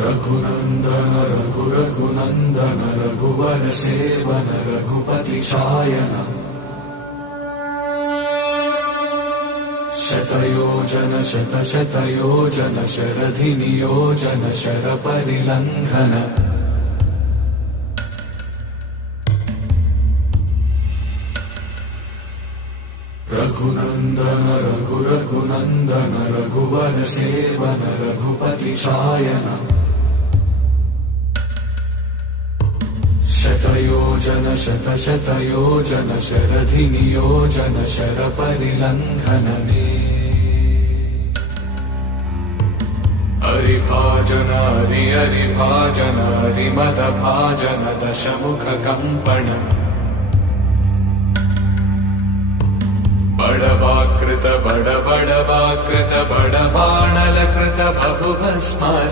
रघुनन्दन रघुनन्दन रघुवर सेवन रघुपति शायन शतयोजन शतशतयोजन शरधि नियोजन शरपरिलङ्घन रघुनन्दन रघुनन्दन रघुवर सेवन रघुपति शायन शतयोजन शतशतयोजन शरधि नियोजन शरपरिलङ्घन हरिभाजन हरिभाजन हरिमदभाजन दशमुख कंपन बड़वाकृत बड़वाकृत बड़बाणलकृत बहुभस्म